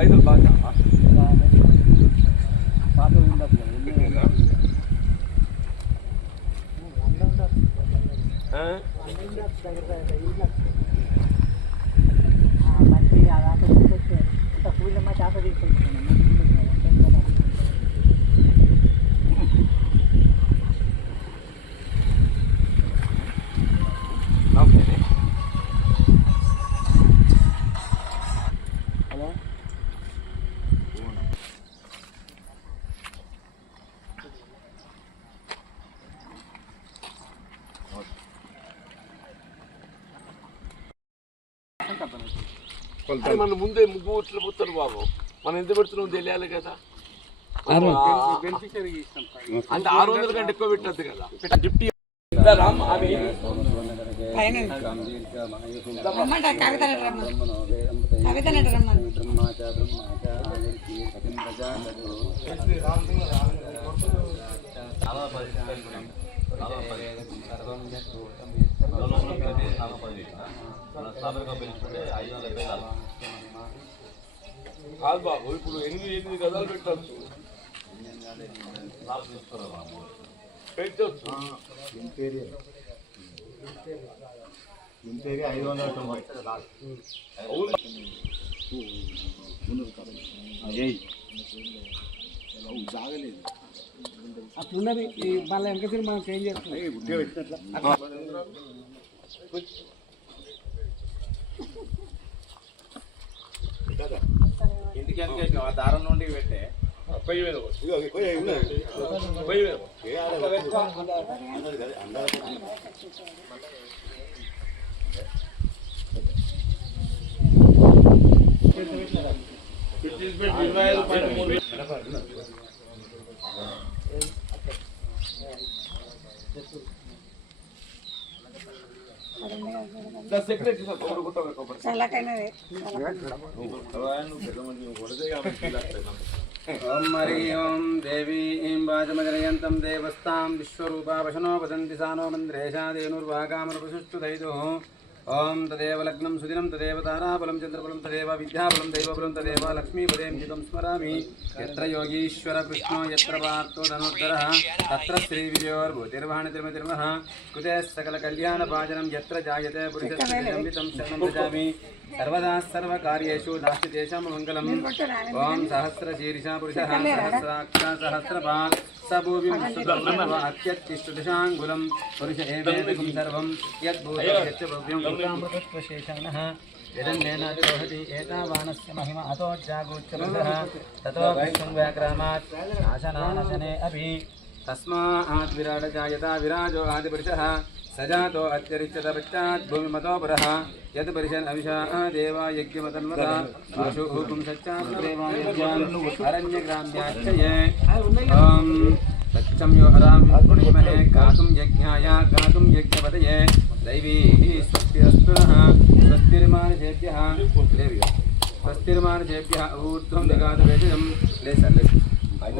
పైసలు బాగా పాత ఉండదు కదా, ఎన్ని ఆ? మా చేత తీసుకొచ్చాను ఓకే హలో మన ముందే ముగ్గు ఇట్లా పుత్తారు బాబు. మనం ఎంత పెడుతున్నాం తెలియాలి కదా. అంటే ఆరు వందల కంటే ఎక్కువ పెట్టద్దు కదా. డిప్టీ రామ్ ఆమె రమ్మంట కవిత రమ్మను కవిత రమ్మను కాదు బాబు ఇప్పుడు ఎనిమిది ఎనిమిది గదాలు పెట్టచ్చు పెట్టచ్చు అట్లున్నది ఈ మళ్ళీ వెనక తిరిగి మనం చేంజ్ చేస్తాం ఇంటికి వెనక ఆ దారం నుండి పెట్టే పొయ్యి మీద పోయి. పొయ్యి మీద పోయి. ఇరవై ఐదు పాయింట్ మూడు మరి ఓం దేవీం వాచమజనయంతం దేవస్తాం విశ్వరూపా వశనో వదంతి సానో మంద్రేషాదేనుర్వాగామనుపసుష్టు దైదో ఓం తదేవ లగ్నం సుదినం తదేవ తారాబలం చంద్రబలం తదేవ విద్యాబలం దైవబలం తదేవ లక్ష్మీపదేం జితం స్మరామి. ఎత్ర యోగీశ్వర కృష్ణో ఎత్ర వార్తో ధనుర్ధరः. తత్ర శ్రీ శ్రీవిజయోర్భూతిర్వాణి తిరుమతిర్మః కృతే సకల కళ్యాణ భాజనం ఎత్ర జాయతే పురుషస్మితం శరణం భజామి. सर्वदा सर्वकार्येषु मंगल तेषां मङ्गलम्। ॐ सहस्रशीर्षा पुरुषः सहस्राक्ष सहस्रपाक् स भूमिं अत्यत्तिष्ठदशाङ्गुलं पुरुष सर्वं भव्यं एतावानस्य ततो विष्णुं व्याक्रामात् नाशनानशने अपि। तस्मात् विराजो आदिपुरुषः स जातो अत्यरिच्यतपश्चात् भूमिमतो यत् परिशन् अविशाः देवा यज्ञमतन्वता पशुहुकुं सच्चान्यग्राम्याश्च ये ॐ सत्यं यो। हरां पुणिमहे गातुं यज्ञाय गातुं यज्ञपतये। दैवीः स्वस्तिरस्तु नः स्वस्तिर्मानसेभ्यः स्वस्तिर्मानसेभ्यः ऊर्ध्वं जगातवेजयं लेसलेस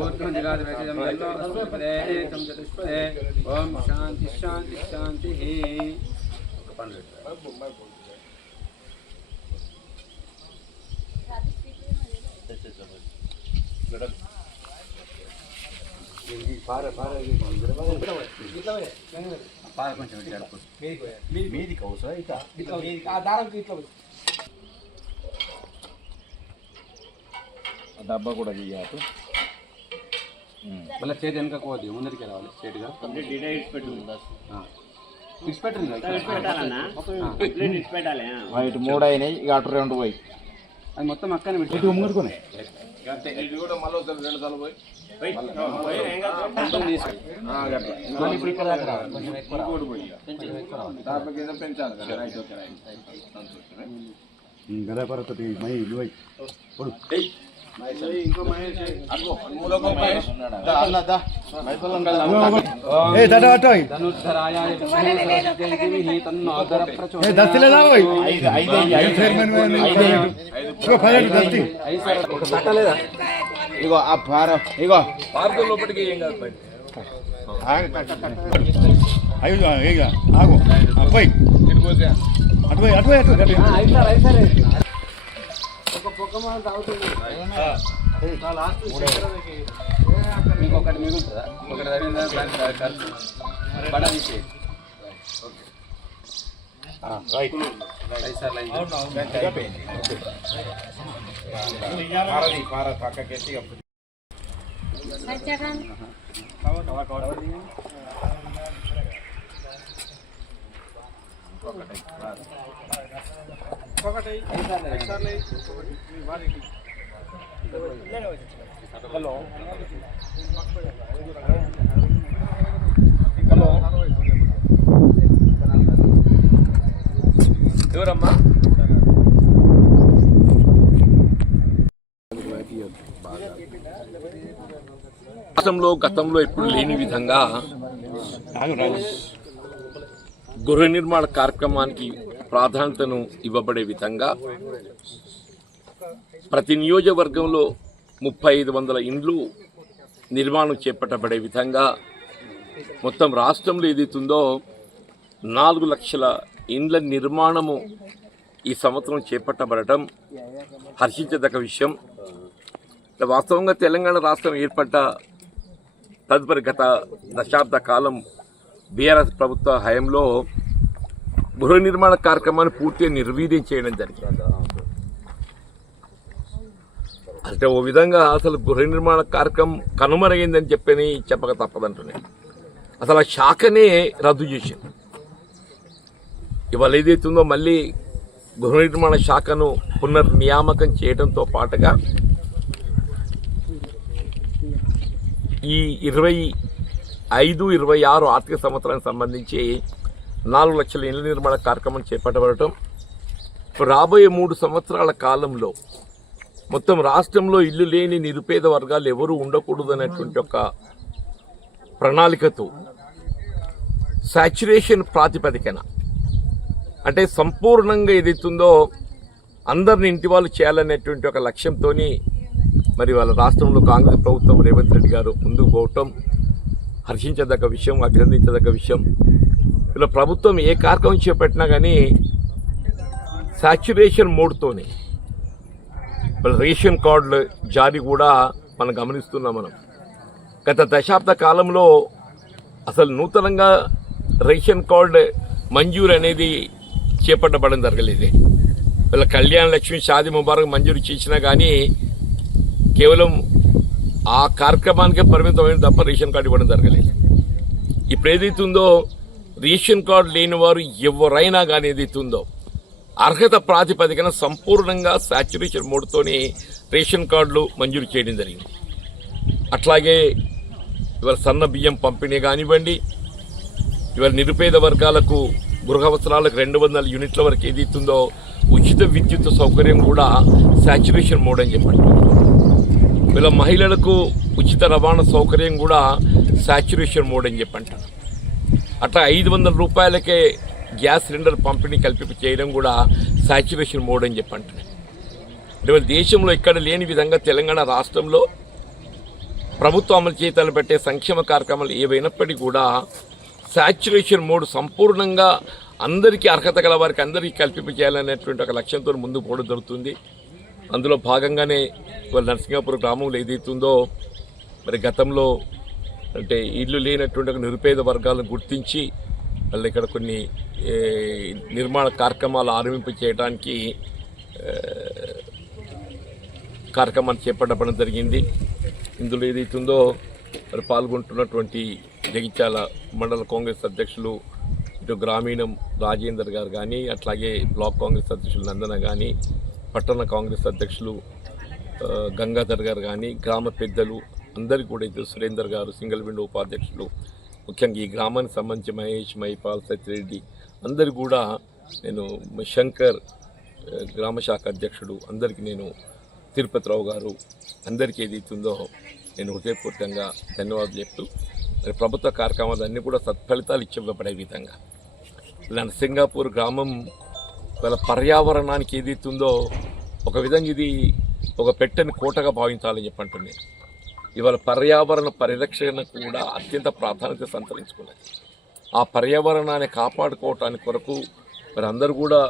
ऊर्ध्वं जगातवेजयं जन्मपदे तं चतुष्पदे। ॐ शान्तिः शान्तिः शान्तिः। అస్మపదే తం చతుష్పదే ఓం శాంతి శాంతి శాంతి ఒక పన్నెండు పాల కొంచెం ఇటు జరుపు. మీది కౌసా ఇక ఆ దారం ఇట్లా డబ్బా కూడా చెయ్యాలి మళ్ళీ చేతి వెనక పోద్ది ముందరికి రావాలి స్ట్రేట్గా ఇటు మూడు అయినాయి ఇక అటు రెండు పోయి అది మొత్తం అక్కనే పెట్టి మళ్ళీ ఇప్పుడు ఇక్కడ దాకా. కొంచెం ఎక్కువ పెంచాలి కదా. రైట్ ఓకే రైట్ గదా పరపతి మై ఇల్లు పోయి. ఇగో ఆ పార ఇగో పార్కుల లోపలికి ఏం కాదు. అయ్యో ఆగు. మీకు ఒకటి మిగులుతుందా ఒకటి తగిలిందా దానికి దా- ఖర్చు బడా తీసేయి రైట్ ఐదు సార్లు అయింది పారది పార పక్కకెత్తి హలో హలో ఎవరమ్మా రాష్ట్రంలో గతంలో ఎప్పుడు లేని విధంగా గృహ నిర్మాణ కార్యక్రమానికి ప్రాధాన్యతను ఇవ్వబడే విధంగా ప్రతి నియోజకవర్గంలో ముప్పై ఐదు వందల ఇండ్లు నిర్మాణం చేపట్టబడే విధంగా మొత్తం రాష్ట్రంలో ఏదైతుందో నాలుగు లక్షల ఇండ్ల నిర్మాణము ఈ సంవత్సరం చేపట్టబడటం హర్షించదగ్గ విషయం. వాస్తవంగా తెలంగాణ రాష్ట్రం ఏర్పడ్డ తదుపరి గత దశాబ్ద కాలం బీఆర్ఎస్ ప్రభుత్వ హయాంలో గృహ నిర్మాణ కార్యక్రమాన్ని పూర్తిగా నిర్వీర్యం చేయడం జరిగింది. అంటే ఓ విధంగా అసలు గృహ నిర్మాణ కార్యక్రమం కనుమరుగైందని చెప్పని చెప్పక తప్పదంటున్నాయి. అసలు ఆ శాఖనే రద్దు చేసింది. ఇవాళ ఏదైతుందో మళ్ళీ గృహ నిర్మాణ శాఖను పునర్నియామకం చేయడంతో పాటుగా ఈ ఇరవై ఐదు ఇరవై ఆరు ఆర్థిక సంవత్సరానికి సంబంధించి నాలుగు లక్షల ఇళ్ళ నిర్మాణ కార్యక్రమం చేపట్టబడటం. రాబోయే మూడు సంవత్సరాల కాలంలో మొత్తం రాష్ట్రంలో ఇల్లు లేని నిరుపేద వర్గాలు ఎవరూ ఉండకూడదు అనేటువంటి ఒక ప్రణాళికతో సాచురేషన్ ప్రాతిపదికన అంటే సంపూర్ణంగా ఏదైతుందో అందరిని ఇంటి వాళ్ళు చేయాలనేటువంటి ఒక లక్ష్యంతో మరి వాళ్ళ రాష్ట్రంలో కాంగ్రెస్ ప్రభుత్వం రేవంత్ రెడ్డి గారు ముందుకు పోవటం. హర్షించదగ్గ విషయం అభినందించదగ్గ విషయం. ఇలా ప్రభుత్వం ఏ కార్యక్రమం చేపట్టినా కానీ సాచ్యురేషన్ మోడ్తోనే. రేషన్ కార్డుల జారీ కూడా మనం గమనిస్తున్నాం మనం. గత దశాబ్ద కాలంలో అసలు నూతనంగా రేషన్ కార్డు మంజూరు అనేది చేపట్టబడడం జరగలేదు. వీళ్ళ కళ్యాణ లక్ష్మి షాది ముబారక్ మంజూరు చేసినా కానీ కేవలం ఆ కార్యక్రమానికే పరిమితమైన తప్ప రేషన్ కార్డు ఇవ్వడం జరగలేదు. ఇప్పుడు ఏదైతుందో రేషన్ కార్డు లేని వారు ఎవరైనా కానీ ఏదైతుందో అర్హత ప్రాతిపదికన సంపూర్ణంగా సాచురేషన్ మోడ్తోనే రేషన్ కార్డులు మంజూరు చేయడం జరిగింది. అట్లాగే ఇవాళ సన్న బియ్యం పంపిణీ కానివ్వండి ఇవాళ నిరుపేద వర్గాలకు గృహవసరాలకు రెండు వందల యూనిట్ల వరకు ఏదైతుందో ఉచిత విద్యుత్ సౌకర్యం కూడా సాచురేషన్ మోడ్ అని చెప్పండి. వీళ్ళ మహిళలకు ఉచిత రవాణా సౌకర్యం కూడా సాచురేషన్ మోడ్ అని చెప్పంటారు. అట్లా ఐదు వందల రూపాయలకే గ్యాస్ సిలిండర్ పంపిణీ కల్పి చేయడం కూడా సాచురేషన్ మోడ్ అని చెప్పి అంటారు దేశంలో ఎక్కడ లేని విధంగా తెలంగాణ రాష్ట్రంలో ప్రభుత్వం అమలు చేతలు పెట్టే సంక్షేమ కార్యక్రమాలు ఏవైనప్పటికీ కూడా సాచురేషన్ మోడ్ సంపూర్ణంగా అందరికీ అర్హత గల వారికి అందరికీ కల్పింప చేయాలనేటువంటి ఒక లక్ష్యంతో ముందుకు పోవడం జరుగుతుంది. అందులో భాగంగానే వాళ్ళ నరసింగాపురం గ్రామంలో ఏదైతుందో మరి గతంలో అంటే ఇల్లు లేనటువంటి ఒక నిరుపేద వర్గాలను గుర్తించి వాళ్ళు ఇక్కడ కొన్ని నిర్మాణ కార్యక్రమాలు ఆరంభింప చేయడానికి కార్యక్రమాన్ని చేపట్టడం జరిగింది. ఇందులో ఏదైతుందో మరి పాల్గొంటున్నటువంటి జగిత్యాల మండల కాంగ్రెస్ అధ్యక్షులు ఇటు గ్రామీణం రాజేందర్ గారు కానీ అట్లాగే బ్లాక్ కాంగ్రెస్ అధ్యక్షులు నందన కానీ పట్టణ కాంగ్రెస్ అధ్యక్షులు గంగాధర్ గారు కానీ గ్రామ పెద్దలు అందరికీ కూడా అయితే సురేందర్ గారు సింగిల్ విండో ఉపాధ్యక్షులు ముఖ్యంగా ఈ గ్రామానికి సంబంధించి మహేష్ మైపాల్ సత్యరెడ్డి అందరు కూడా నేను శంకర్ గ్రామ శాఖ అధ్యక్షుడు అందరికీ నేను తిరుపతిరావు గారు అందరికీ ఏదైతుందో నేను హృదయపూర్వకంగా ధన్యవాదాలు చెప్తూ మరి ప్రభుత్వ కార్యక్రమాలు అన్నీ కూడా సత్ఫలితాలు ఇచ్చివ్వబడే విధంగా. ఇలాంటి సింగాపూర్ గ్రామం వాళ్ళ పర్యావరణానికి ఏదైతుందో ఒక విధంగా ఇది ఒక పెట్టని కోటగా భావించాలని చెప్పంటుంది. ఇవాళ పర్యావరణ పరిరక్షణ కూడా అత్యంత ప్రాధాన్యత సంతరించుకున్నది. ఆ పర్యావరణాన్ని కాపాడుకోవటానికి కొరకు మరి అందరూ కూడా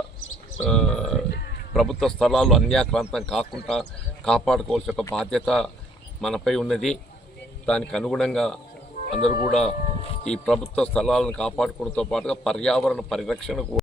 ప్రభుత్వ స్థలాలు అన్యాక్రాంతం కాకుండా కాపాడుకోవాల్సిన ఒక బాధ్యత మనపై ఉన్నది. దానికి అనుగుణంగా అందరూ కూడా ఈ ప్రభుత్వ స్థలాలను కాపాడుకోవడంతో పాటుగా పర్యావరణ పరిరక్షణ కూడా